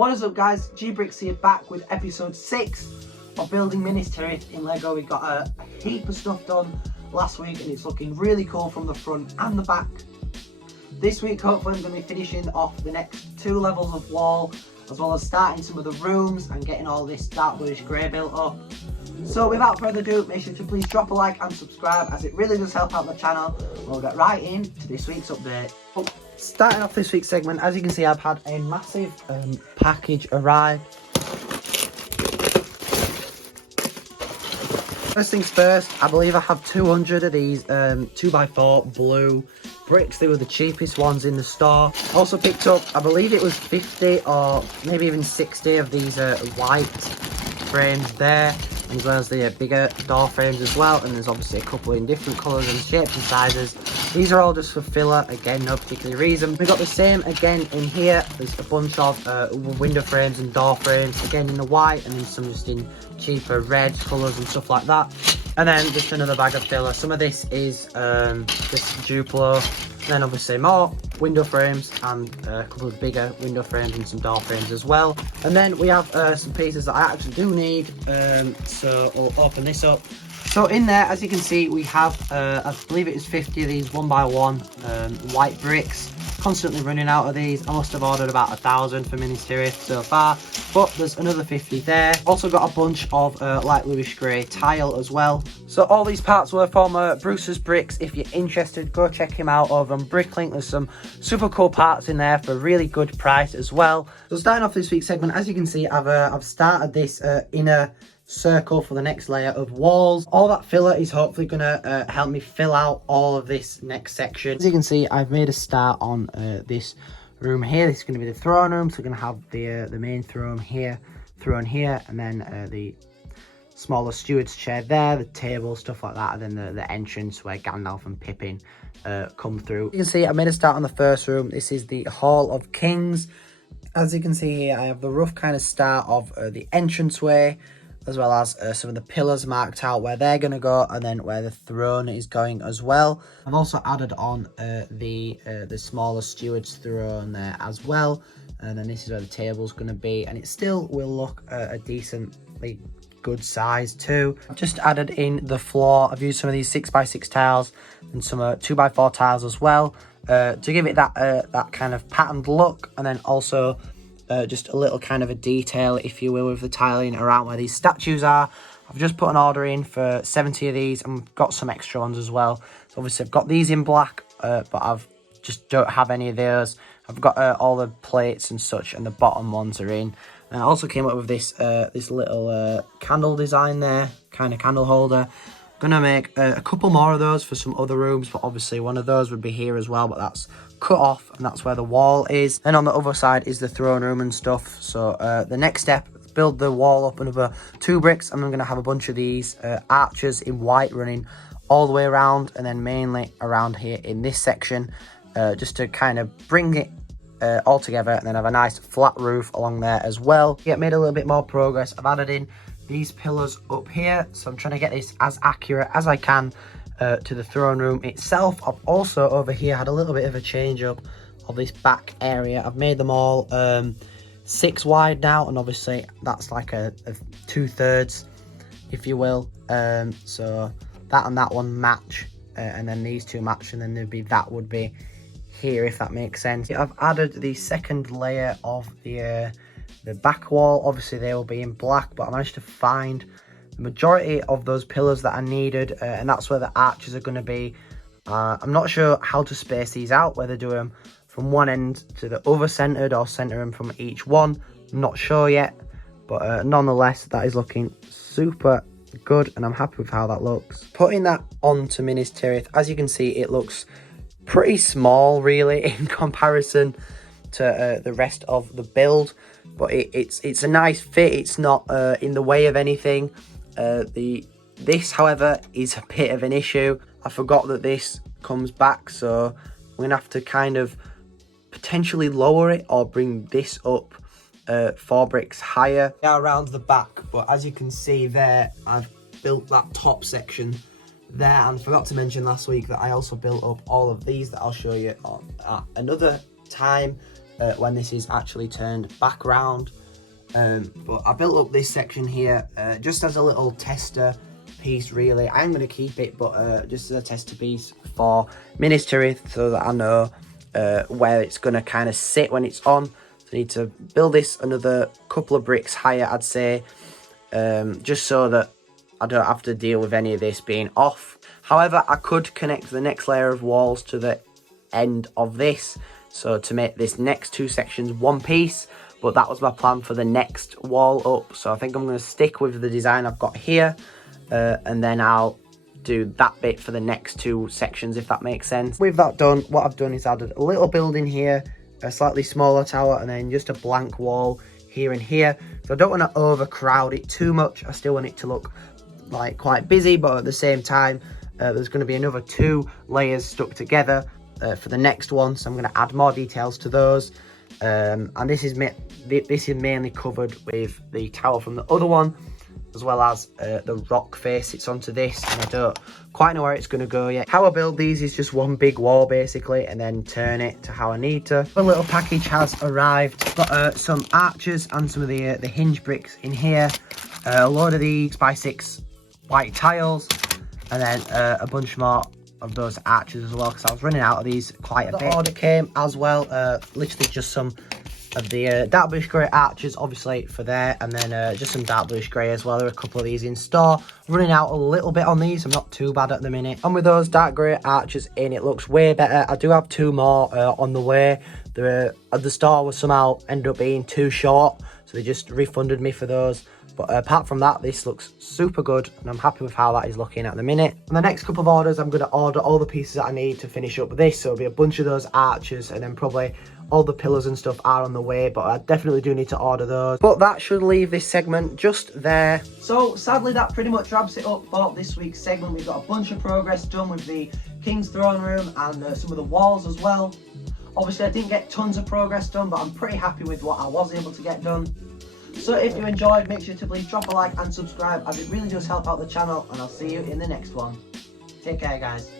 What is up guys, Brix here back with episode 6 of Building Minas Tirith in LEGO. We got a heap of stuff done last week and it's looking really cool from the front and the back. This week hopefully I'm going to be finishing off the next 2 levels of wall, as well as starting some of the rooms and getting all this dark bluish grey built up. So without further ado, make sure to please drop a like and subscribe, as it really does help out the channel. We'll get right into this week's update. Starting off this week's segment, as you can see, I've had a massive package arrive. First things first, I believe I have 200 of these 2x4 blue bricks. They were the cheapest ones in the store. Also picked up, I believe it was 50 or maybe even 60 of these white frames there, as well as the bigger door frames as well, and there's obviously a couple in different colours and shapes and sizes. These are all just for filler, again, no particular reason. We got the same again in here. There's a bunch of window frames and door frames, again in the white, and then some just in cheaper red colours and stuff like that. And then just another bag of filler. Some of this is just Duplo, and then obviously more window frames and a couple of bigger window frames and some door frames as well. And then we have some pieces that I actually do need, so we'll open this up. So in there, as you can see, we have, I believe it is 50 of these 1x1 white bricks. Constantly running out of these. I must have ordered about 1,000 for Minas Tirith so far, but there's another 50 there. Also got a bunch of light bluish grey tile as well. So all these parts were from Bruce's Bricks. If you're interested, go check him out over on Bricklink. There's some super cool parts in there for a really good price as well. So starting off this week's segment, as you can see, I've started this inner circle for the next layer of walls. All that filler is hopefully gonna help me fill out all of this next section. As you can see, I've made a start on this room here. This is going to be the throne room, so we're going to have the main throne here, and then the smaller steward's chair there, the table, stuff like that, and then the entrance where Gandalf and Pippin come through. You can see I made a start on the first room. This is the Hall of Kings. As you can see here, I have the rough kind of start of the entranceway, as well as some of the pillars marked out where they're going to go, and then where the throne is going as well. I've also added on the smaller steward's throne there as well, and then this is where the table's going to be, and it still will look a decently good size too. I've just added in the floor. I've used some of these 6x6 tiles and some 2x4 tiles as well to give it that kind of patterned look, and then also just a little kind of a detail, if you will, with the tiling around where these statues are. I've just put an order in for 70 of these and got some extra ones as well. So obviously I've got these in black, but I've just don't have any of those. I've got all the plates and such, and the bottom ones are in. And I also came up with this this little candle design there, kind of candle holder. I'm gonna make a couple more of those for some other rooms, but obviously one of those would be here as well, but that's cut off, and that's where the wall is. And on the other side is the throne room and stuff. So the next step, build the wall up another 2 bricks, and I'm gonna have a bunch of these archers in white running all the way around, and then mainly around here in this section, just to kind of bring it all together, and then have a nice flat roof along there as well. Yeah, made a little bit more progress. I've added in these pillars up here, so I'm trying to get this as accurate as I can to the throne room itself. I've also over here had a little bit of a change up of this back area. I've made them all 6 wide now, and obviously that's like a 2/3, if you will. So that and that one match, and then these 2 match, and then that would be here, if that makes sense. I've added the second layer of the back wall. Obviously they will be in black, but I managed to find the majority of those pillars that I needed, and that's where the arches are going to be. I'm not sure how to space these out, whether do them from one end to the other centered or center them from each one. I'm not sure yet, but nonetheless that is looking super good, and I'm happy with how that looks. Putting that onto Minas Tirith, as you can see, it looks pretty small really in comparison to the rest of the build, but it's a nice fit. It's not in the way of anything. This however is a bit of an issue. I forgot that this comes back, so we're gonna have to kind of potentially lower it or bring this up 4 bricks higher. Yeah, around the back, but as you can see there, I've built that top section there, and forgot to mention last week that I also built up all of these that I'll show you at another time. when this is actually turned back round. But I built up this section here just as a little tester piece really. I am going to keep it, but just as a tester piece for Minas Tirith, so that I know where it's going to kind of sit when it's on. So I need to build this another couple of bricks higher, I'd say, just so that I don't have to deal with any of this being off. However, I could connect the next layer of walls to the end of this, so to make this next two sections one piece. But that was my plan for the next wall up, so I think I'm going to stick with the design I've got here, and then I'll do that bit for the next two sections, if that makes sense. With that done, what I've done is added a little building here, a slightly smaller tower, and then just a blank wall here and here. So I don't want to overcrowd it too much. I still want it to look like quite busy, but at the same time there's going to be another 2 layers stuck together for the next one, so I'm going to add more details to those. And this is mainly covered with the tower from the other one, as well as the rock face it's onto this, and I don't quite know where it's going to go yet. How I build these is just one big wall basically, and then turn it to how I need to. A little package has arrived. Got some arches and some of the hinge bricks in here, a load of these 6x6 white tiles, and then a bunch more of those arches as well, because I was running out of these quite a bit. The order came as well, literally just some of the dark bluish grey arches, obviously, for there, and then just some dark bluish grey as well. There are a couple of these in store. Running out a little bit on these, I'm not too bad at the minute. And with those dark grey arches in, it looks way better. I do have 2 more on the way. The store was somehow ended up being too short, so they just refunded me for those. But apart from that, this looks super good, and I'm happy with how that is looking at the minute. On the next couple of orders, I'm going to order all the pieces that I need to finish up this. So it'll be a bunch of those arches, and then probably all the pillars and stuff are on the way, but I definitely do need to order those. But that should leave this segment just there. So sadly, that pretty much wraps it up for this week's segment. We've got a bunch of progress done with the King's Throne Room and some of the walls as well. Obviously, I didn't get tons of progress done, but I'm pretty happy with what I was able to get done. So if you enjoyed, make sure to please drop a like and subscribe, as it really does help out the channel, and I'll see you in the next one. Take care, guys.